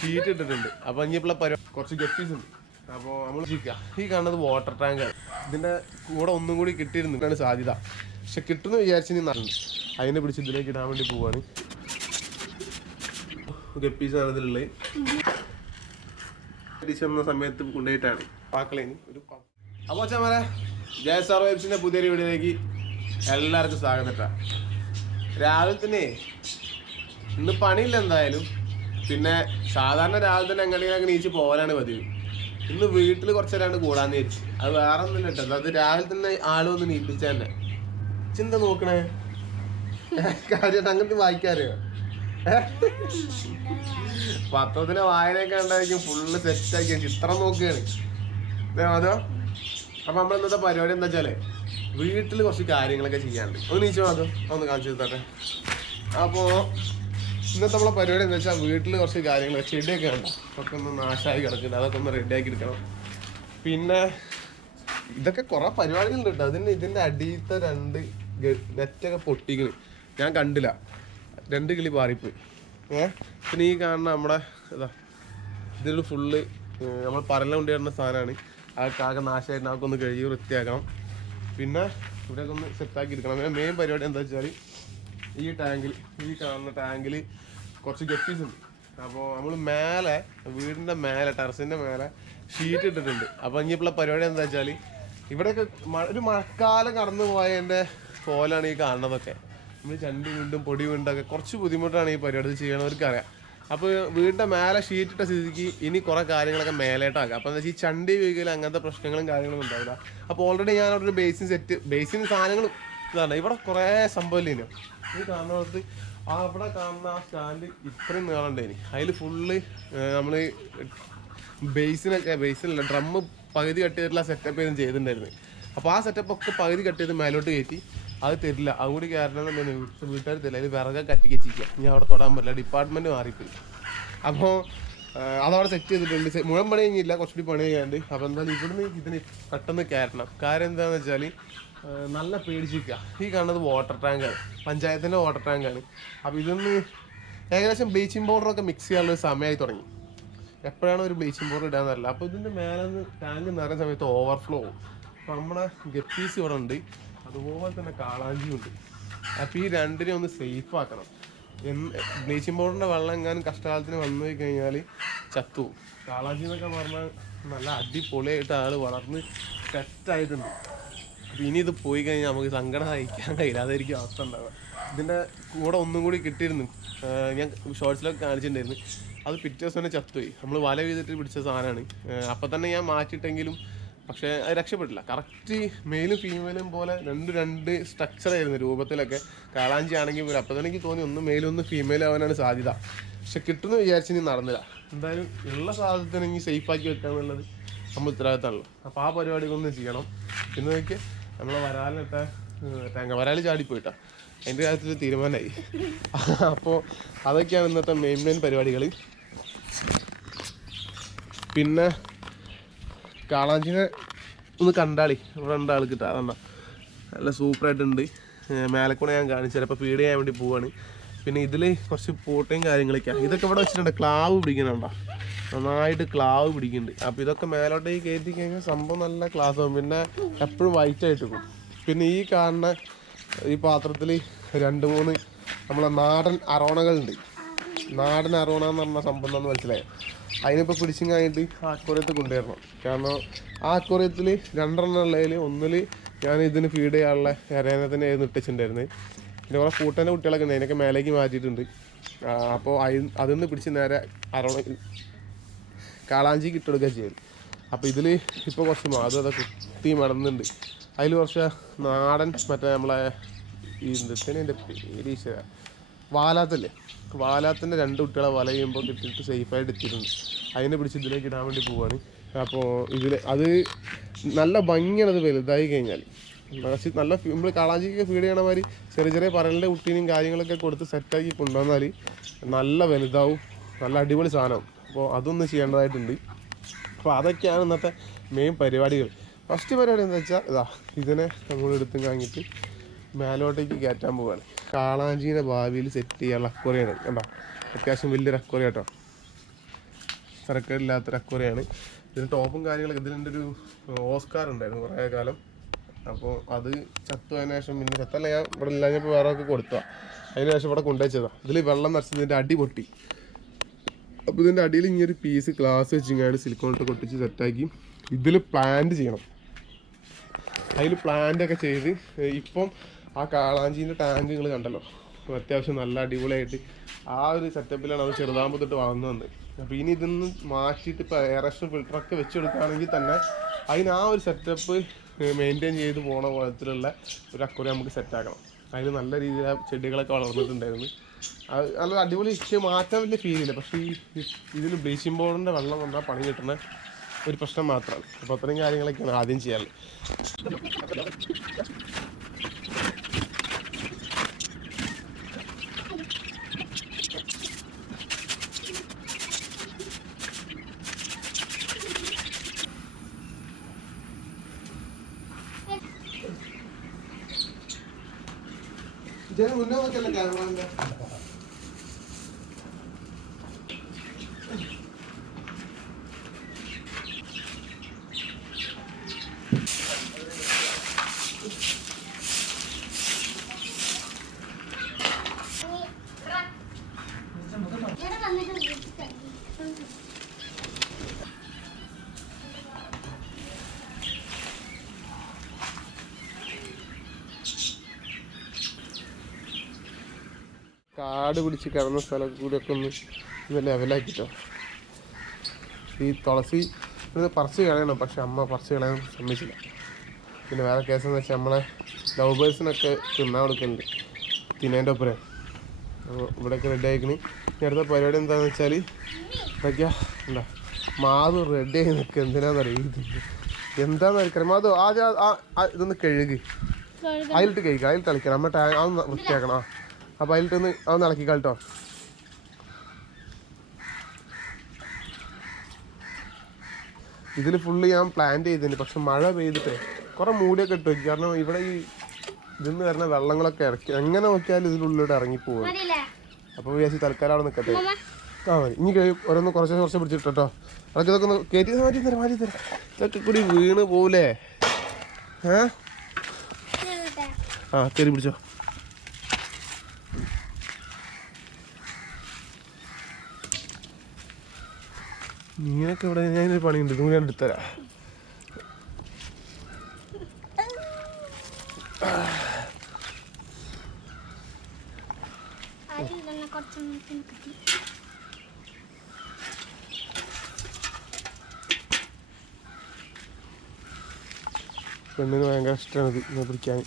Sheet ഇട്ടിട്ടുണ്ട്. അപ്പൊ ഇനിയിപ്പോൾ പരിപാടി കുറച്ച് ഗപ്പീസ് ഉണ്ട്. അപ്പോൾ നമ്മൾ ഈ കാണുന്നത് വാട്ടർ ടാങ്ക് ഇതിന്റെ കൂടെ ഒന്നും കൂടി കിട്ടിയിരുന്നു. ഇതാണ് സാധ്യത. പക്ഷെ കിട്ടുന്ന വിചാരിച്ചു നടന്നു അതിനെ പിടിച്ച് ഇതിലേക്ക് ഇടാൻ വേണ്ടി പോവാണ്. ഗപ്പീസാണ് ഇതിലുള്ളത്. ഡിസംബർ സമയത്ത് കൊണ്ടുപോയിട്ടാണ്. പാക്കളേന് ഒരു അപ്പോൾ ചമരെ ജയസാർ വെബ്സിന്റെ പുതിയൊരു വീഡിയോയിലേക്ക് എല്ലാവർക്കും സ്വാഗതം. രാവിലെ തന്നെ ഇന്ന് പണിയില്ല എന്തായാലും. പിന്നെ സാധാരണ രാവിലെ തന്നെ എങ്ങനെയൊക്കെ നീച്ച് പോകാനാണ് പതിവ്. ഇന്ന് വീട്ടിൽ കുറച്ച് നേരമാണ് കൂടാന്ന് വിചാരിച്ചു. അത് വേറെ ഒന്നും കേട്ടോ. അത് രാവിലെ തന്നെ ആൾ ഒന്ന് നീപ്പിച്ച തന്നെ. ചിന്ത നോക്കണേ? കാര്യം അങ്ങനത്തെ വായിക്കാറിയോ? പത്രത്തിലെ വായനയൊക്കെ ഉണ്ടായിരിക്കും ഫുള്ള് സെറ്റാക്കി ചിത്രം നോക്കുകയാണ്. അതോ അപ്പൊ നമ്മൾ ഇന്നത്തെ പരിപാടി എന്താ വെച്ചാൽ വീട്ടിൽ കുറച്ച് കാര്യങ്ങളൊക്കെ ചെയ്യാനുണ്ട്. ഒന്ന് നീച്ചു അതോ ഒന്ന് കാണിച്ചു തരട്ടെ. അപ്പോ ഇന്നത്തെ നമ്മളെ പരിപാടി എന്ന് വെച്ചാൽ വീട്ടിൽ കുറച്ച് കാര്യങ്ങൾ ചെടിയൊക്കെ ഉണ്ടോ അതൊക്കെ ഒന്ന് നാശമായി കിടക്കുന്നത് അതൊക്കെ ഒന്ന് റെഡിയാക്കി എടുക്കണം. പിന്നെ ഇതൊക്കെ കുറെ പരിപാടികളുണ്ട് കേട്ടോ. അതിന് ഇതിന്റെ അടിയത്തെ രണ്ട് നെറ്റൊക്കെ പൊട്ടിക്കണ്. ഞാൻ കണ്ടില്ല. രണ്ട് കിളി പാറിപ്പോയി. ഏ? പിന്നെ ഈ കാണുന്ന നമ്മുടെ ഇതാ ഇതിൽ ഫുള്ള് നമ്മൾ പറല കൊണ്ടുവരുന്ന സാധനമാണ്. ആ ആകെ നാശമായിട്ട് അതൊക്കെ ഒന്ന് കഴുകി വൃത്തിയാക്കണം. പിന്നെ ഇവിടെയൊക്കെ ഒന്ന് സെറ്റാക്കി എടുക്കണം. പിന്നെ മെയിൻ പരിപാടി എന്താ വെച്ചാൽ ഈ ടാങ്കിൽ ഈ കാണുന്ന ടാങ്കിൽ കുറച്ച് ഗപ്പീസ് ഉണ്ട്. അപ്പോൾ നമ്മൾ മേലെ വീടിന്റെ മേലെ ടെറസിന്റെ മേലെ ഷീറ്റ് ഇട്ടിട്ടുണ്ട്. അപ്പോൾ ഇനിയിപ്പോൾ പരിപാടി എന്താ വെച്ചാൽ ഇവിടെയൊക്കെ ഒരു മഴക്കാലം കടന്നു പോയതിന്റെ പോലാണ് ഈ കാണുന്നതൊക്കെ. നമ്മൾ ചണ്ടി വീണ്ടും പൊടി വീണ്ടൊക്കെ കുറച്ച് ബുദ്ധിമുട്ടാണ് ഈ പരിപാടി ചെയ്യണവർക്ക് അറിയാം അപ്പോൾ വീടിന്റെ മേലെ ഷീറ്റ് ഇട്ട സ്ഥിതിക്ക് ഇനി കുറേ കാര്യങ്ങളൊക്കെ മേലേട്ടാക്കുക അപ്പോൾ എന്താ വെച്ചാൽ ഈ ചണ്ടി വീകൽ അങ്ങനത്തെ പ്രശ്നങ്ങളും കാര്യങ്ങളും ഉണ്ടാവില്ല. അപ്പോൾ ഓൾറെഡി ഞാൻ അവിടെ ഒരു ബേസിൻ സെറ്റ് ബേസിൻ സാധനങ്ങളും ഇതാണ്. ഇവിടെ കുറേ സംഭവമില്ലേനു ഈ കാണുന്നത് അവിടെ കാണുന്ന ആ സ്റ്റാൻഡ് ഇത്രയും നീളണ്ടേനി അതിൽ ഫുള്ള് നമ്മൾ ബേസിനൊക്കെ ബേസിനല്ല ഡ്രമ്മ് പകുതി കട്ട് ചെയ്തിട്ടുള്ള സെറ്റപ്പ് ചെയ്തും ചെയ്തിട്ടുണ്ടായിരുന്നു അപ്പോൾ ആ സെറ്റപ്പ് ഒക്കെ പകുതി കട്ട് ചെയ്ത് മേലോട്ട് കയറ്റി അത് തരില്ല. അതുകൂടി കാരണം തന്നെ വീട്ടുകാർ തരില്ല. അതിൽ വിറകൊക്കെ കട്ടിക്ക് വെച്ചിരിക്കുക ഇനി അവിടെ തൊടാൻ പറ്റില്ല. ഡിപ്പാർട്ട്മെന്റ് മാറിപ്പോയി. അപ്പോൾ അതവിടെ സെറ്റ് ചെയ്തിട്ടുണ്ട്. മുഴം പണി കഴിഞ്ഞില്ല കുറച്ചുകൂടി പണി ചെയ്യാണ്ട് അപ്പോൾ എന്തായാലും ഇവിടുന്ന് ഇതിന് പെട്ടെന്ന് കയറണം. കാര്യം എന്താണെന്ന് വെച്ചാൽ നല്ല പേടിച്ചിരിക്കുക ഈ കാണുന്നത് വാട്ടർ ടാങ്കാണ് പഞ്ചായത്തിന്റെ വാട്ടർ ടാങ്കാണ് അപ്പോൾ ഇതൊന്ന് ഏകദേശം ബ്ലീച്ചിങ് പൗഡറൊക്കെ മിക്സ് ചെയ്യാനുള്ള ഒരു സമയമായി തുടങ്ങി. എപ്പോഴാണ് ഒരു ബ്ലീച്ചിങ് പൗഡർ ഇടാന്നറില്ല അപ്പോൾ ഇതിന്റെ മേലെ നിന്ന് ടാങ്ക് നിറയുന്ന സമയത്ത് ഓവർഫ്ലോ ആവും. അപ്പോൾ നമ്മുടെ ഗപ്പീസ് ഇവിടെ ഉണ്ട് അതുപോലെ തന്നെ കാളാഞ്ചിയും ഉണ്ട് അപ്പോൾ ഈ രണ്ടിനെ ഒന്ന് സേഫ് ആക്കണം. ബ്ലീച്ചിങ് പൗഡറിന്റെ വെള്ളം എങ്ങാനും കഷ്ടകാലത്തിന് വന്നു പോയി കഴിഞ്ഞാൽ ചത്തു കാളാജി എന്നൊക്കെ പറഞ്ഞാൽ നല്ല അടിപൊളിയായിട്ട് ആൾ വളർന്ന് സെറ്റായിട്ടുണ്ട്. ഇനി ഇത് പോയി കഴിഞ്ഞാൽ നമുക്ക് സങ്കടം സഹിക്കാൻ കഴിയില്ല. അതായിരിക്കും അവസ്ഥ ഉണ്ടാവുക. ഇതിന്റെ കൂടെ ഒന്നും കൂടി കിട്ടിയിരുന്നു. ഞാൻ ഷോർട്സിലൊക്കെ കാണിച്ചിട്ടുണ്ടായിരുന്നു. അത് പിറ്റേ ദിവസം തന്നെ ചത്തുപോയി. നമ്മൾ വല ചെയ്തിട്ട് പിടിച്ച സാധനമാണ്. അപ്പം തന്നെ ഞാൻ മാറ്റിയിട്ടെങ്കിലും പക്ഷേ അത് രക്ഷപ്പെട്ടില്ല. കറക്റ്റ് മെയിലും ഫീമെയിലും പോലെ രണ്ട് രണ്ട് സ്ട്രക്ചർ ആയിരുന്നു രൂപത്തിലൊക്കെ. കാളാഞ്ചി ആണെങ്കിൽ പോലും അപ്പം തന്നെ എനിക്ക് തോന്നി ഒന്ന് മെയിലും ഒന്ന് ഫീമെയിൽ ആവാനാണ് സാധ്യത. പക്ഷെ കിട്ടുന്ന വിചാരിച്ച് ഇനി നടന്നില്ല. എന്തായാലും ഉള്ള ഇനി സേഫാക്കി വെക്കുക എന്നുള്ളത് നമ്മൾ ഉത്തരവാദിത്തമാണല്ലോ. അപ്പോൾ ആ പരിപാടികളൊന്നും ചെയ്യണം. പിന്നെ നോക്കി നമ്മൾ വരാലിട്ട തേങ്ങ വരാൽ ചാടിപ്പോയിട്ടാ. അതിന്റെ കാര്യത്തിൽ തീരുമാനമായി. അപ്പോൾ അതൊക്കെയാണ് ഇന്നത്തെ മെയിൻ മെയിൻ പരിപാടികൾ പിന്നെ കാളാഞ്ചിനെ ഒന്ന് കണ്ടാളി. ആൾ കിട്ടാ. അതെണ്ണ നല്ല സൂപ്പറായിട്ടുണ്ട്. മേലക്കൂടെ ഞാൻ കാണിച്ചു ചിലപ്പോൾ ഫീഡ് ചെയ്യാൻ വേണ്ടി പോവാണ്. പിന്നെ ഇതിൽ കുറച്ച് പൂട്ടയും കാര്യങ്ങളൊക്കെയാണ് ഇതൊക്കെ ഇവിടെ വെച്ചിട്ടുണ്ട്. ക്ലാവ് പിടിക്കുന്നുണ്ടോ നന്നായിട്ട് ക്ലാവ് പിടിക്കുന്നുണ്ട്. അപ്പോൾ ഇതൊക്കെ മേലോട്ടേക്ക് കയറ്റി കഴിഞ്ഞാൽ സംഭവം നല്ല ക്ലാസ് ആവും. പിന്നെ എപ്പോഴും വൈറ്റ് ആയിട്ട് പോകും. പിന്നെ ഈ കാണുന്ന ഈ പാത്രത്തിൽ രണ്ട് മൂന്ന് നമ്മളെ നാടൻ അറോണകളുണ്ട്. നാടൻ അറോണ എന്ന് പറഞ്ഞ സംഭവം എന്താണെന്ന് മനസ്സിലായോ? അതിനിപ്പോൾ പിടിച്ചും കഴിഞ്ഞിട്ട് ആക്വറിയത്ത് കൊണ്ടുവരണം. കാരണം ആ അക്വറിയത്തിൽ രണ്ടെണ്ണം ഉള്ളതിൽ ഒന്നിൽ ഞാൻ ഇതിന് ഫീഡ് ചെയ്യാനുള്ള ഇരേനത്തിന് ഇട്ടിട്ടുണ്ടായിരുന്നത് പിന്നെ കുറേ കൂട്ടന്റെ കുട്ടികളൊക്കെ ഉണ്ട് അതിനൊക്കെ മേലേക്ക് മാറ്റിയിട്ടുണ്ട്. അപ്പോൾ അതിൽ അതിൽ നിന്ന് പിടിച്ച് നേരെ അറോണ കാളാഞ്ചി കിട്ടെടുക്കുക ചെയ്യും. അപ്പോൾ ഇതിൽ ഇപ്പോൾ കുറച്ച് മാധു അതൊക്കെ കുത്തി മടന്നുണ്ട്. അതിൽ കുറച്ച് നാടൻ മറ്റേ നമ്മളെ ഈ എന്തൊക്കെയാണ് എന്റെ പേര് ഈശ്വര. വാലാത്തല്ലേ? വാലാത്തിന്റെ രണ്ട് കുട്ടികളെ വല ചെയ്യുമ്പോൾ കിട്ടിയിട്ട് സേഫായിട്ട് എത്തിയിട്ടുണ്ട് അതിനെ പിടിച്ച് ഇതിലേക്ക് ഇടാൻ വേണ്ടി പോവാണ്. അപ്പോൾ ഇതിൽ അത് നല്ല ഭംഗിയാണ് അത് വലുതായി കഴിഞ്ഞാൽ നല്ല നമ്മൾ കാളാഞ്ചിക്ക് ഫീഡ് ചെയ്യണ മാതിരി ചെറിയ ചെറിയ പറലിന്റെ കുട്ടീനും കാര്യങ്ങളൊക്കെ കൊടുത്ത് സെറ്റാക്കി കൊണ്ടുവന്നാൽ നല്ല വലുതാവും. നല്ല അടിപൊളി സാധനവും. അപ്പോൾ അതൊന്ന് ചെയ്യേണ്ടതായിട്ടുണ്ട്. അപ്പോൾ അതൊക്കെയാണ് ഇന്നത്തെ മെയിൻ പരിപാടികൾ. ഫസ്റ്റ് പരിപാടി എന്താ വെച്ചാൽ ഇതാ ഇതിനെ നമ്മൾ എടുത്തും കാങ്ങിയിട്ട് മേലോട്ടേക്ക് കയറ്റാൻ പോവുകയാണ് കാളാഞ്ചീനെ ഭാവിയിൽ സെറ്റ് ചെയ്യാനുള്ള അക്വറിയാണ്. കണ്ടോ? അത്യാവശ്യം വലിയൊരു അക്വറി കേട്ടോ തിരക്കേടില്ലാത്തൊരു അക്വറിയാണ്. ഇതിന് ടോപ്പും കാര്യങ്ങളൊക്കെ ഇതിന്റെ ഒരു ഓസ്കാർ ഉണ്ടായിരുന്നു കുറേ കാലം. അപ്പോൾ അത് ചത്തുവതിന് ശേഷം പിന്നെ ചത്തല്ല ഞാൻ ഇവിടെ ഇല്ലാഞ്ഞപ്പോൾ വേറെ ഒക്കെ കൊടുത്തതാണ് അതിന് ശേഷം ഇവിടെ കൊണ്ടുവച്ചതാണ് ഇതിൽ വെള്ളം നിറച്ചതിന്റെ അടി പൊട്ടി. അപ്പോൾ ഇതിന്റെ അടിയിൽ ഇങ്ങനെ ഒരു പീസ് ഗ്ലാസ് വെച്ചിങ്ങാണ്ട് സിലിക്കോൺ ഇട്ട് കൊട്ടിച്ച് സെറ്റാക്കി ഇതിൽ പ്ലാന്റ് ചെയ്യണം. അതിൽ പ്ലാന്റ് ഒക്കെ ചെയ്ത് ഇപ്പം ആ കാളാഞ്ചീന്റെ ടാങ്ക് നിങ്ങൾ കണ്ടല്ലോ. അത്യാവശ്യം നല്ല അടിപൊളിയായിട്ട് ആ ഒരു സെറ്റപ്പിലാണ് അത് ചെറുതാകുമ്പോൾ തൊട്ട് വളർന്നു വന്നത്. അപ്പോൾ ഇനി ഇതൊന്ന് മാറ്റിയിട്ട് ഇപ്പോൾ എയറേഷൻ ഫിൽറ്ററൊക്കെ വെച്ച് കൊടുക്കുകയാണെങ്കിൽ തന്നെ അതിന് ആ ഒരു സെറ്റപ്പ് മെയിന്റെയിൻ ചെയ്ത് പോണ പോലത്തിലുള്ള ഒരു അക്കുറി നമുക്ക് സെറ്റാക്കണം അതിന് നല്ല രീതിയിൽ ആ ചെടികളൊക്കെ വളർന്നിട്ടുണ്ടായിരുന്നു. അത് നല്ല അടിപൊളി പക്ഷേ മാറ്റാൻ വലിയ ഫീൽ ഇല്ല. പക്ഷേ ഈ ഇതിൽ ബ്ലീച്ചിങ് പൗഡറിന്റെ വെള്ളം വന്നാൽ പണി കിട്ടുന്ന ഒരു പ്രശ്നം മാത്രമാണ്. അപ്പോൾ അത്രയും കാര്യങ്ങളൊക്കെയാണ് ആദ്യം ചെയ്യാനുള്ളത് മുന്നേ നോക്കിയല്ലേ ക്യാമറ ഇവിടെ കാട് പിടിച്ച് കിടന്ന സ്ഥലം കൂടിയൊക്കെ ഒന്ന് ഒന്ന് ലെവലാക്കിട്ടോ. ഈ തുളസി ഇത് പറിച്ച് കളയണം പക്ഷെ അമ്മ പറിച്ച് കളയാൻ സമ്മതിച്ചില്ല. പിന്നെ വേറെ കേസെന്ന് വെച്ചാൽ നമ്മളെ ലവ് ബേഴ്സിനൊക്കെ തിന്നാൻ കൊടുക്കുന്നുണ്ട് തിന്നേന്റെ ഒപ്പരം. അപ്പോൾ ഇവിടെയൊക്കെ റെഡി ആയിക്കണ്. ഇനി അടുത്ത പരിപാടി എന്താണെന്ന് വെച്ചാൽ ഇതൊക്കെയാ. എന്താ? മാധു റെഡി ആയി നിൽക്കുക എന്തിനാണെന്നറിയാം ഇത് എന്താണെന്ന് അറിയിക്കാം മാധു ആദ്യം ഇതൊന്ന് കഴുകി. അതിലിട്ട് കഴിക്കുക അതിൽ കളിക്കണം അമ്മ ടാ അത് വൃത്തിയാക്കണം. അപ്പോൾ അതിലിട്ടൊന്ന് അതൊന്ന് ഇളക്കി കളിട്ടോ ഇതിൽ ഫുള്ള് ഞാൻ പ്ലാൻ ചെയ്തിട്ടുണ്ട്. പക്ഷെ മഴ പെയ്തിട്ട് കുറെ മൂടിയൊക്കെ ഇട്ട് വയ്ക്കും കാരണം ഇവിടെ ഈ ഇതിന്ന് വരുന്ന വെള്ളങ്ങളൊക്കെ ഇറക്കി എങ്ങനെ നോക്കിയാലും ഇതിനുള്ളിലൂടെ ഇറങ്ങിപ്പോകും അപ്പോൾ വിചാരിച്ച് തൽക്കാലം അവിടെ നിൽക്കട്ടെ ആ മതി. ഇനി കഴിയും ഓരോന്ന് കുറച്ച് കുറച്ച് പിടിച്ചിട്ടോ അതൊക്കെ ഇതൊക്കെ ഒന്ന് കയറ്റി മാറ്റി തരാം മാറ്റി തരാം. ഇതൊക്കെ കൂടി വീണ് പോകൂലേ ഏ? ആ കയറി പിടിച്ചോ. നീനൊക്കെ ഇവിടെ ഞാനൊരു പണിയുണ്ട്. ഇതും ഞാൻ എടുത്തരാം പെണ്ണിന് ഭയങ്കര ഇഷ്ടമാണ് പിടിക്കാൻ.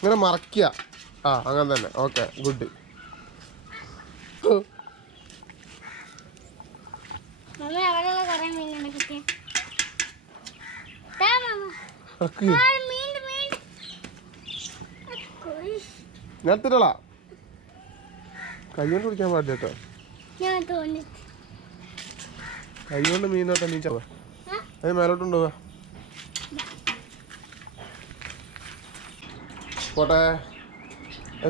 ഇങ്ങനെ മറക്കുക ആ അങ്ങനെ തന്നെ. Okay good. ഞാൻ തിരളാ കൈകൊണ്ട് പിടിക്കാൻ പാടില്ല കേട്ടോ. ഞാൻ തോന്നി കൈ കൊണ്ട് മീനോട്ടെ നീ ചവ? അത് മേലോട്ടുണ്ടോ? പോട്ടെ.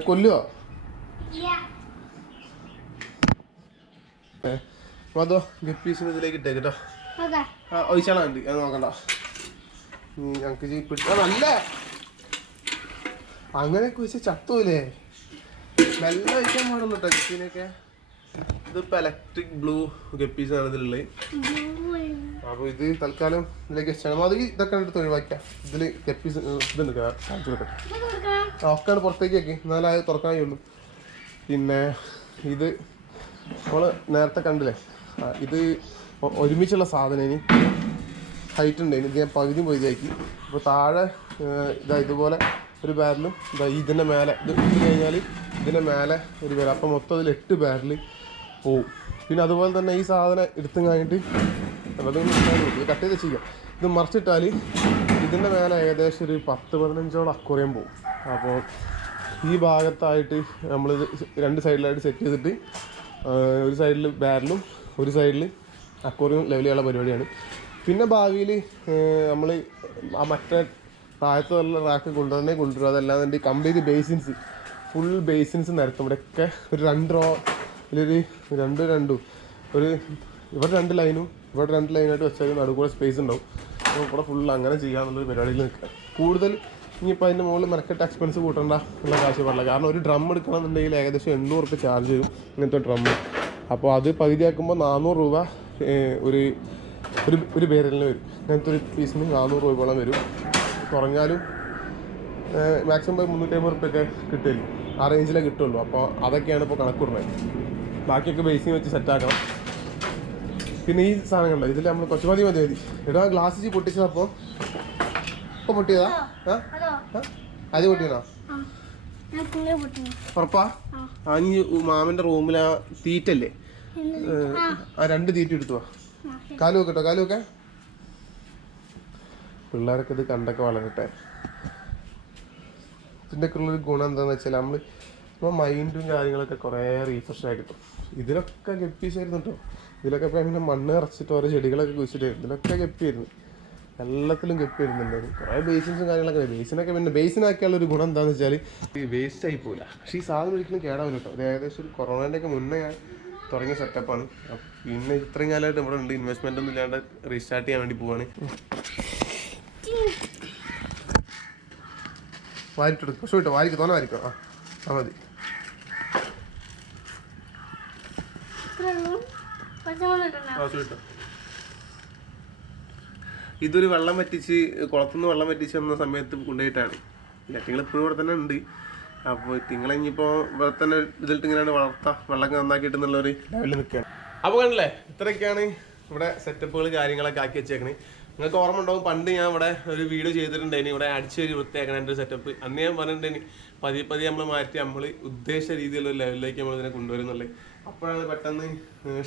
കൊല്ലുവോ? ഇല്ല. ഏ അതോ ഇതിലേക്ക് ഇട്ടേ കേട്ടോ. ആ ഒഴിച്ചാളാ ഉണ്ട് അത് നോക്കണ്ട. ഞങ്ങൾക്ക് പിടിച്ചാ നല്ല. അങ്ങനെ വെച്ച് ചത്തൂലേ. നല്ല ഒഴിക്കാൻ പാടുന്നു കേട്ടോ ഗപ്പീനൊക്കെ ഇലക്ട്രിക് ബ്ലൂ ഗപ്പീസാണ് ഇതിലുള്ളത്. അപ്പോൾ ഇത് തൽക്കാലം ഇതിലേക്ക് വെച്ചാൽ അത് ഇതൊക്കെ എടുത്ത് ഒഴിവാക്കാം ഇതിൽ തെപ്പി കാണിച്ചു ഒക്കെയാണ് പുറത്തേക്ക് ആക്കി എന്നാലും അത് തുറക്കാനേ ഉള്ളൂ. പിന്നെ ഇത് നമ്മൾ നേരത്തെ കണ്ടില്ലേ? ഇത് ഒരുമിച്ചുള്ള സാധനം ഇനി. ഹൈറ്റ് ഉണ്ട്. ഇത് ഞാൻ പകുതി പകുതിയാക്കി അപ്പോൾ താഴെ ഇതാ ഇതുപോലെ ഒരു ബാരലും ഇതാ ഇതിന്റെ മേലെ. ഇത് കഴിഞ്ഞാൽ ഇതിന്റെ മേലെ ഒരു ബാരൽ അപ്പോൾ മൊത്തം ഇതിൽ എട്ട് ബാരൽ പോവും. പിന്നെ അതുപോലെ തന്നെ ഈ സാധനം എടുത്തു കഴിഞ്ഞിട്ട് അതൊന്നും ഇത് കട്ട് ചെയ്ത് ചെയ്യാം ഇത് മറിച്ചിട്ടാൽ ഇതിന്റെ മേലെ ഏകദേശം ഒരു പത്ത് പതിനഞ്ചോളം അക്വറിയം പോകും അപ്പോൾ ഈ ഭാഗത്തായിട്ട് നമ്മൾ രണ്ട് സൈഡിലായിട്ട് സെറ്റ് ചെയ്തിട്ട് ഒരു സൈഡിൽ ബാരലും ഒരു സൈഡിൽ അക്വറിയം ലെവൽ പരിപാടിയാണ്. പിന്നെ ഭാവിയിൽ നമ്മൾ ആ മറ്റേ താഴത്തുള്ള റാക്ക് കൊണ്ടുവന്നേ കൊണ്ടുവരും അതല്ലാതെ കംപ്ലീറ്റ് ബേസിൻസ് ഫുൾ ബേസിൻസ് നിരത്തും. ഇവിടെയൊക്കെ ഒരു രണ്ട് റോ ഇതിലൊരു രണ്ട് രണ്ടും. ഒരു ഇവിടെ രണ്ട് ലൈനും ഇവിടെ രണ്ട് ലൈനായിട്ട് വെച്ചാൽ നടുക്കൂടെ സ്പേസ് ഉണ്ടാവും. അപ്പോൾ ഇവിടെ ഫുൾ അങ്ങനെ ചെയ്യാന്നുള്ളൊരു പരിപാടിയിൽ നിൽക്കുക. കൂടുതൽ ഇനിയിപ്പോൾ അതിന്റെ മുകളിൽ മെനക്കെട്ട് എക്സ്പെൻസ് കൂട്ടേണ്ട ഉള്ള കാശ് പാടില്ല. കാരണം ഒരു ഡ്രം എടുക്കണമെന്നുണ്ടെങ്കിൽ ഏകദേശം എണ്ണൂറ് റുപ്യ ചാർജ് ചെയ്യും ഇങ്ങനത്തെ ഡ്രം അപ്പോൾ അത് പകുതിയാക്കുമ്പോൾ നാനൂറ് രൂപ ഒരു ഒരു ഒരു പേരലിന് വരും. ഇങ്ങനത്തെ ഒരു പീസിന് നാനൂറ് രൂപയോളം വരും. കുറഞ്ഞാലും മാക്സിമം പോയി മുന്നൂറ്റമ്പത് റുപ്യൊക്കെ കിട്ടില്ല ആ റേഞ്ചിലേ കിട്ടുള്ളൂ. അപ്പോൾ അതൊക്കെയാണ് ഇപ്പോൾ കണക്കൂടുന്നത് ബാക്കിയൊക്കെ ബേസിങ് വെച്ച് സെറ്റാക്കണം പിന്നെ ഈ സാധനം കണ്ടോ ഇതിൽ നമ്മൾ കുറച്ച് മതി. മതി മതി എടാ ഗ്ലാസ് പൊട്ടിച്ചതപ്പോ ഇപ്പൊ പൊട്ടിയതാ? അത് പൊട്ടിയതാ? ഉറപ്പാ? ആ. ഇനി മാമന്റെ റൂമിൽ ആ തീറ്റല്ലേ? ആ. രണ്ട് തീറ്റ എടുത്തു കാലു വെക്കട്ടോ കാലു വെക്കാ പിള്ളേരൊക്കെ ഇത് കണ്ടൊക്കെ വളരട്ടെ. ഇതിന്റെയൊക്കെ ഉള്ളൊരു ഗുണം എന്താണെന്ന് വെച്ചാൽ നമ്മൾ നമ്മുടെ മൈൻഡും കാര്യങ്ങളൊക്കെ കുറേ റീഫ്രഷ് ആയി കിട്ടും. ഇതിലൊക്കെ ഗപ്പീസായിരുന്നു കേട്ടോ ഇതിലൊക്കെ ഇപ്പം ഇങ്ങനെ മണ്ണ് നിറച്ചിട്ട് ഓരോ ചെടികളൊക്കെ കുഴിച്ചിട്ടായിരുന്നു ഇതിലൊക്കെ കെപ്പിയായിരുന്നു എല്ലാത്തിലും കെപ്പി വരുന്നുണ്ടായിരുന്നു കുറേ ബേസിൻസും കാര്യങ്ങളൊക്കെ ബേസിനൊക്കെ പിന്നെ ബേസിനാക്കിയുള്ള ഒരു ഗുണം എന്താണെന്ന് വെച്ചാൽ ഈ വേസ്റ്റ് ആയി പോകില്ല പക്ഷേ ഈ സാധനം ഒരിക്കലും കേടാവില്ല കേട്ടോ. അത് ഏകദേശം ഒരു കൊറോണേന്റെ ഒക്കെ മുന്നേ ഞാൻ തുടങ്ങിയ സെറ്റപ്പാണ് പിന്നെ ഇത്രയും കാലമായിട്ട് ഇവിടെ ഉണ്ട്. ഇൻവെസ്റ്റ്മെന്റ് ഒന്നും ഇല്ലാണ്ട് റീസ്റ്റാർട്ട് ചെയ്യാൻ വേണ്ടി പോവാണ്. വാരിട്ടെടുക്കും. പക്ഷേ കേട്ടോ വാരിക്കും. തോന്നെ വാരിക്കോ. ആ മതി ഇത്രേ ഉള്ളൂ പച്ചമുളക് കിട്ടും ഇതൊരു വെള്ളം വറ്റിച്ച് കുളത്തുനിന്ന് വെള്ളം വറ്റിച്ച് വന്ന സമയത്ത് കൊണ്ടുപോയിട്ടാണ്. ഞങ്ങൾ ഇപ്പോഴും ഇവിടെ തന്നെ ഉണ്ട്. അപ്പോൾ തിങ്ങളെ ഇനിയിപ്പോൾ ഇവിടെ തന്നെ ഇതിലിട്ട് ഇങ്ങനെയാണ് വളർത്താം വെള്ളം നന്നാക്കിയിട്ട് എന്നുള്ളൊരു ലെവലിൽ നിൽക്കുകയാണ്. അപ്പോൾ കണ്ടില്ലേ ഇത്രയൊക്കെയാണ് ഇവിടെ സെറ്റപ്പുകൾ കാര്യങ്ങളൊക്കെ ആക്കി വെച്ചേക്കണേ. നിങ്ങൾക്ക് ഓർമ്മ ഉണ്ടാവും പണ്ട് ഞാൻ ഇവിടെ ഒരു വീഡിയോ ചെയ്തിട്ടുണ്ടായിരുന്നു ഇവിടെ അടിച്ചൊരു വൃത്തിയാക്കണ എന്റെ സെറ്റപ്പ് അന്ന് ഞാൻ പറഞ്ഞിട്ടുണ്ടായിരുന്നു പതിയെ പതിയെ നമ്മൾ മാറ്റി നമ്മൾ ഉദ്ദേശ രീതിയിലുള്ള ലെവലിലേക്ക് നമ്മൾ ഇതിനെ കൊണ്ടുവരുന്നുള്ളത് അപ്പോഴാണ് പെട്ടെന്ന്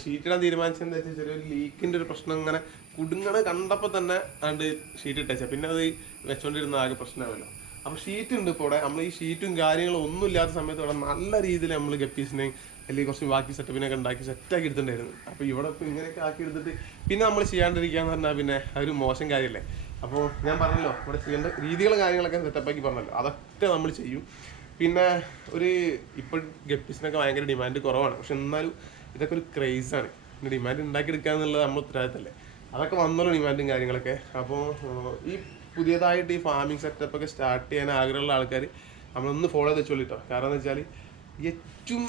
ഷീറ്റിടാൻ തീരുമാനിച്ചത് എന്താ വെച്ചാൽ ചെറിയൊരു ലീക്കിന്റെ ഒരു പ്രശ്നം ഇങ്ങനെ കുടുങ്ങണ കണ്ടപ്പോൾ തന്നെ അതുകൊണ്ട് ഷീറ്റ് ഇട്ടേച്ച. പിന്നെ അത് വെച്ചോണ്ടിരുന്ന ആകെ പ്രശ്നമാവല്ലോ അപ്പോൾ ഷീറ്റ് ഉണ്ട് ഇപ്പോൾ ഇവിടെ. നമ്മൾ ഈ ഷീറ്റും കാര്യങ്ങളും ഒന്നും ഇല്ലാത്ത സമയത്ത് ഇവിടെ നല്ല രീതിയിൽ നമ്മൾ ഗപ്പീസിനെയും അല്ലെങ്കിൽ കുറച്ച് ബാക്കി സെറ്റപ്പിനൊക്കെ ഉണ്ടാക്കി സെറ്റാക്കി എടുത്തിട്ടുണ്ടായിരുന്നു. അപ്പോൾ ഇവിടെ ഇപ്പോൾ ഇങ്ങനെയൊക്കെ ആക്കി എടുത്തിട്ട് പിന്നെ നമ്മൾ ചെയ്യാണ്ടിരിക്കാന്ന് പറഞ്ഞാൽ പിന്നെ അതൊരു മോശം കാര്യമല്ലേ അപ്പോൾ ഞാൻ പറഞ്ഞല്ലോ ഇവിടെ ചെയ്യേണ്ട രീതികളും കാര്യങ്ങളൊക്കെ സെറ്റപ്പാക്കി പറഞ്ഞല്ലോ. അതൊക്കെ നമ്മൾ ചെയ്യും. പിന്നെ ഒരു ഇപ്പോൾ ഗപ്പീസിനൊക്കെ ഭയങ്കര ഡിമാൻഡ് കുറവാണ്. പക്ഷെ എന്നാലും ഇതൊക്കെ ഒരു ക്രേസാണ് ഡിമാൻഡ് ഉണ്ടാക്കിയെടുക്കുക എന്നുള്ളത് നമ്മൾ ഉത്തരവാദിത്തമല്ലേ അതൊക്കെ വന്നല്ലോ ഡിമാൻഡും കാര്യങ്ങളൊക്കെ. അപ്പോൾ ഈ പുതിയതായിട്ട് ഈ ഫാമിംഗ് സെറ്റപ്പ് ഒക്കെ സ്റ്റാർട്ട് ചെയ്യാൻ ആഗ്രഹമുള്ള ആൾക്കാർ നമ്മളൊന്ന് ഫോളോ ചെയ്ത് കേട്ടോ കാരണം എന്ന് വെച്ചാൽ ഏറ്റവും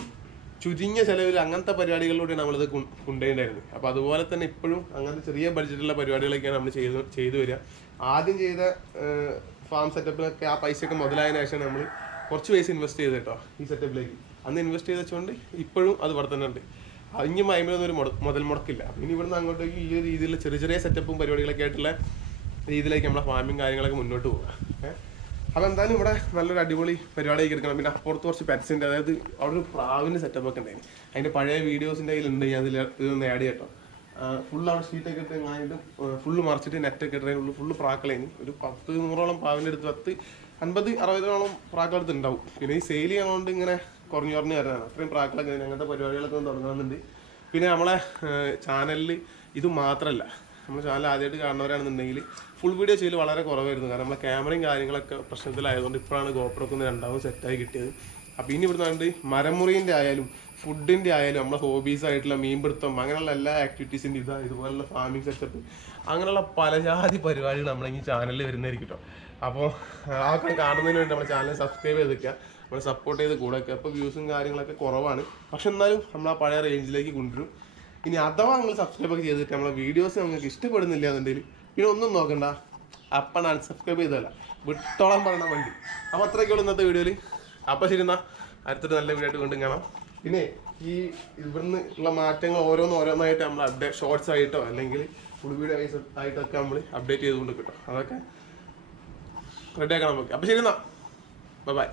ചുരുങ്ങിയ ചിലവിൽ അങ്ങനത്തെ പരിപാടികളിലൂടെയാണ് നമ്മളിത് കൊണ്ടുപോയിണ്ടായിരുന്നു അപ്പോൾ അതുപോലെ തന്നെ ഇപ്പോഴും അങ്ങനത്തെ ചെറിയ ബഡ്ജറ്റുള്ള പരിപാടികളൊക്കെയാണ് നമ്മൾ ചെയ്ത് ചെയ്തു വരിക. ആദ്യം ചെയ്ത ഫാം സെറ്റപ്പിലൊക്കെ ആ പൈസയൊക്കെ മുതലായതിനു ശേഷം നമ്മൾ കുറച്ച് പൈസ ഇൻവെസ്റ്റ് ചെയ്ത് കേട്ടോ ഈ സെറ്റപ്പിലേക്ക് അന്ന് ഇൻവെസ്റ്റ് ചെയ്ത് വെച്ചുകൊണ്ട് ഇപ്പോഴും അത് ഇവിടെ അഞ്ഞ് ഉണ്ട്. മൈമിലൊന്നും ഒരു മുതൽ മുടക്കില്ല. ഇനി ഇവിടുന്ന് അങ്ങോട്ടേക്ക് ഈ ഒരു രീതിയിലുള്ള ചെറിയ ചെറിയ സെറ്റപ്പും പരിപാടികളൊക്കെ ആയിട്ടുള്ള രീതിയിലേക്ക് നമ്മളെ ഫാമിങ് കാര്യങ്ങളൊക്കെ മുന്നോട്ട് പോകുക അപ്പോൾ എന്തായാലും ഇവിടെ നല്ലൊരു അടിപൊളി പരിപാടിയൊക്കെ എടുക്കണം. പിന്നെ അപ്പുറത്ത് കുറച്ച് പെറ്റ്സിന്റെ അതായത് അവിടെ ഒരു പ്രാവിന്റെ സെറ്റപ്പ് ഒക്കെ ഉണ്ടായിരുന്നു. അതിന്റെ പഴയ വീഡിയോസിന്റെ കയ്യിലുണ്ട്. ഞാൻ അതിൽ ഇതൊന്ന് ആഡ് ചെയ്യട്ടോ ഫുൾ അവിടെ ഷീറ്റൊക്കെ ഇട്ട് കഴിഞ്ഞിട്ട് ഫുള്ള് മറിച്ചിട്ട് നെറ്റൊക്കെ ഇട്ടതിനുള്ളിൽ ഫുള്ള് പ്രാക്കളേനി. ഒരു പത്ത് നൂറോളം പ്രാവിന്റെ അടുത്ത് പത്ത് അൻപത് അറുപതോളം പ്രാക്കളടുത്ത് ഉണ്ടാവും പിന്നെ ഈ സെയിൽ ചെയ്യണോണ്ട് ഇങ്ങനെ കുറഞ്ഞു കുറഞ്ഞു വരാനാണ് അത്രയും പ്രാക്കളൊക്കെ അങ്ങനത്തെ പരിപാടികളൊക്കെ തുടങ്ങുന്നുണ്ട്. പിന്നെ നമ്മളെ ചാനലിൽ ഇത് മാത്രമല്ല നമ്മൾ ചാനൽ ആദ്യമായിട്ട് കാണുന്നവരാണെന്നുണ്ടെങ്കിൽ ഫുൾ വീഡിയോ ചെയ്യൽ വളരെ കുറവായിരുന്നു. കാരണം നമ്മളെ ക്യാമറയും കാര്യങ്ങളൊക്കെ പ്രശ്നത്തിലായതുകൊണ്ട് ഇപ്പോഴാണ് ഗോപ്രൊക്കെ ഒന്ന് രണ്ടാമത് സെറ്റായി കിട്ടിയത്. അപ്പോൾ ഇനി ഇവിടുന്ന് കണ്ട് മരമുറിന്റെ ആയാലും ഫുഡിന്റെ ആയാലും നമ്മളെ ഹോബീസ് ആയിട്ടുള്ള മീൻപിടുത്തം അങ്ങനെയുള്ള എല്ലാ ആക്ടിവിറ്റീസിന്റെ ഇതാ ഇതുപോലുള്ള ഫാമിംഗ് സെറ്റപ്പ് അങ്ങനെയുള്ള പലജാതി പരിപാടികൾ നമ്മളെ ഈ ചാനലിൽ വരുന്നതായിരിക്കും കേട്ടോ അപ്പോൾ ആൾക്കാർ കാണുന്നതിന് വേണ്ടി നമ്മുടെ ചാനൽ സബ്സ്ക്രൈബ് ചെയ്ത് വെക്കുക നമ്മൾ സപ്പോർട്ട് ചെയ്ത് കൂടെ വെക്കുക അപ്പോൾ വ്യൂസും കാര്യങ്ങളൊക്കെ കുറവാണ്. പക്ഷെ എന്നാലും നമ്മൾ ആ പഴയ റേഞ്ചിലേക്ക് കൊണ്ടുവരും. ഇനി അഥവാ നിങ്ങൾ സബ്സ്ക്രൈബ് ഒക്കെ ചെയ്തിട്ട് നമ്മളെ വീഡിയോസ് നിങ്ങൾക്ക് ഇഷ്ടപ്പെടുന്നില്ല എന്നുണ്ടെങ്കിൽ ഇനി ഒന്നും നോക്കണ്ട. അപ്പം അൺസബ്സ്ക്രൈബ് ചെയ്തല്ല വിട്ടോളം പറയണ വണ്ടി. അപ്പോൾ അത്രയൊക്കെയുള്ളൂ ഇന്നത്തെ വീഡിയോയിൽ അപ്പോൾ ശരി എന്നാൽ അടുത്തൊരു നല്ല വീഡിയോ ആയിട്ട് കാണാം. പിന്നെ ഈ ഇവിടുന്ന് ഉള്ള മാറ്റങ്ങൾ ഓരോന്ന് ഓരോന്നായിട്ട് നമ്മൾ അപ്ഡേറ്റ് ഷോർട്സ് ആയിട്ടോ അല്ലെങ്കിൽ ഫുൾ വീഡിയോ ആയിട്ടൊക്കെ നമ്മൾ അപ്ഡേറ്റ് ചെയ്തുകൊണ്ട് കിട്ടും അതൊക്കെ റെഡി ആക്കണം നമുക്ക്. അപ്പോൾ ശരി എന്നാ. ബൈ